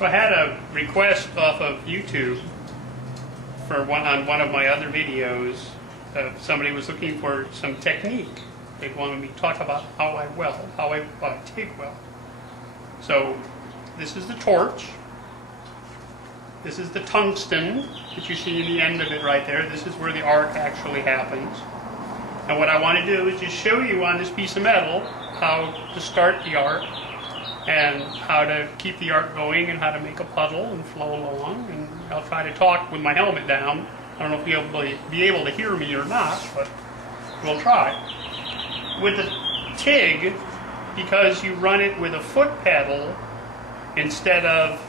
So I had a request off of YouTube for on one of my other videos. Somebody was looking for some technique. They wanted me to talk about how I weld, how I TIG weld. So this is the torch. This is the tungsten that you see in the end of it right there. This is where the arc actually happens. And what I want to do is just show you on this piece of metal how to start the arc and how to keep the arc going and how to make a puddle and flow along. And I'll try to talk with my helmet down. I don't know if you'll be able to hear me or not, but we'll try. With the TIG, because you run it with a foot pedal instead of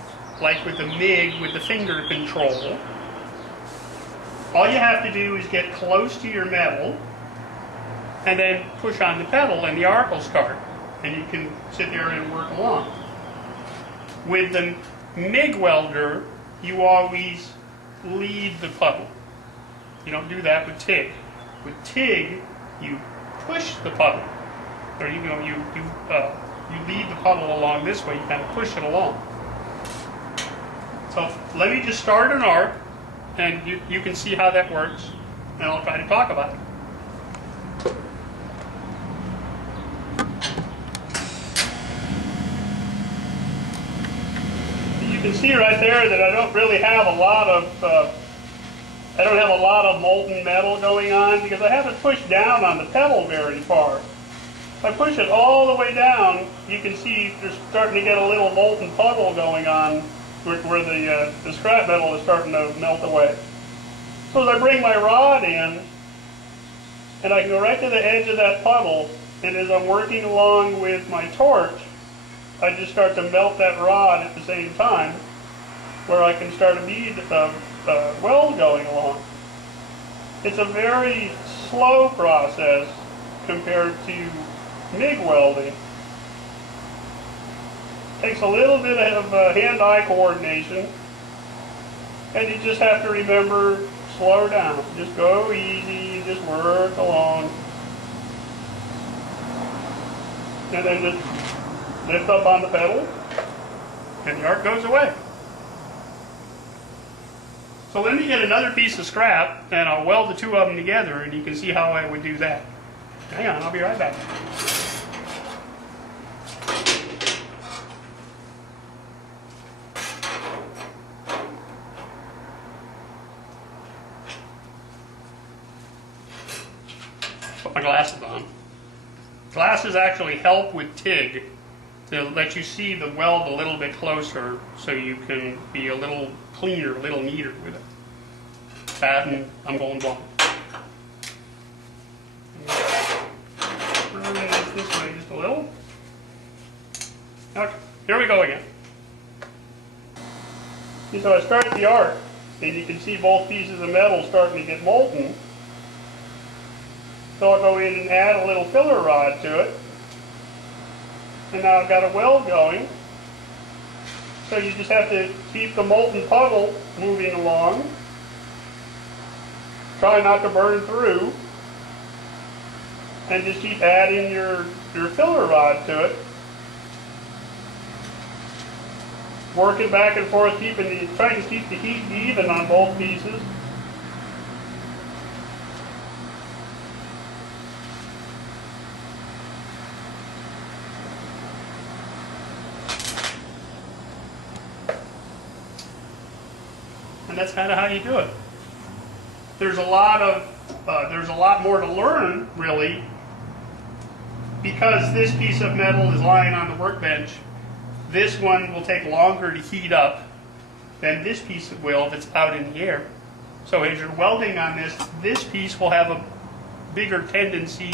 like with the MIG with the finger control, all you have to do is get close to your metal and then push on the pedal and the arc will start. And you can sit there and work along. With the MIG welder, you always lead the puddle. You don't do that with TIG. With TIG, you push the puddle, or you lead the puddle along this way. You kind of push it along. So let me just start an arc, and you can see how that works, and I'll try to talk about it. You can see right there that I don't really have a lot of molten metal going on because I haven't pushed down on the pedal very far. If I push it all the way down, you can see there's starting to get a little molten puddle going on where the scrap metal is starting to melt away. So as I bring my rod in, and I can go right to the edge of that puddle, and as I'm working along with my torch, I just start to melt that rod at the same time, where I can start a bead weld going along. It's a very slow process compared to MIG welding. It takes a little bit of hand-eye coordination, and you just have to remember, slow down. Just go easy, just work along. And then just lift up on the pedal, and the arc goes away. So let me get another piece of scrap, and I'll weld the two of them together, and you can see how I would do that. Hang on, I'll be right back. Put my glasses on. Glasses actually help with TIG to let you see the weld a little bit closer so you can be a little cleaner, a little neater with it. That, and I'm going blind. Rotate this way just a little. Okay, here we go again. So I start the arc, and you can see both pieces of metal starting to get molten. So I'll go in and add a little filler rod to it. And now I've got a weld going. So you just have to keep the molten puddle moving along. Try not to burn through. And just keep adding your filler rod to it. Working back and forth, trying to keep the heat even on both pieces. And that's kind of how you do it. There's a lot more to learn, really, because this piece of metal is lying on the workbench. This one will take longer to heat up than this piece will that's out in the air. So as you're welding on this piece will have a bigger tendency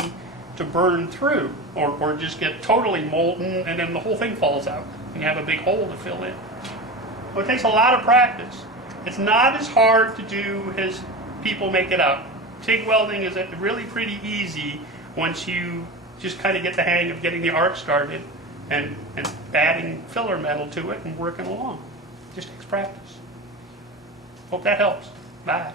to burn through, or just get totally molten, and then the whole thing falls out, and you have a big hole to fill in. So it takes a lot of practice. It's not as hard to do as people make it out. TIG welding is really pretty easy once you just kind of get the hang of getting the arc started and adding filler metal to it and working along. Just takes practice. Hope that helps. Bye.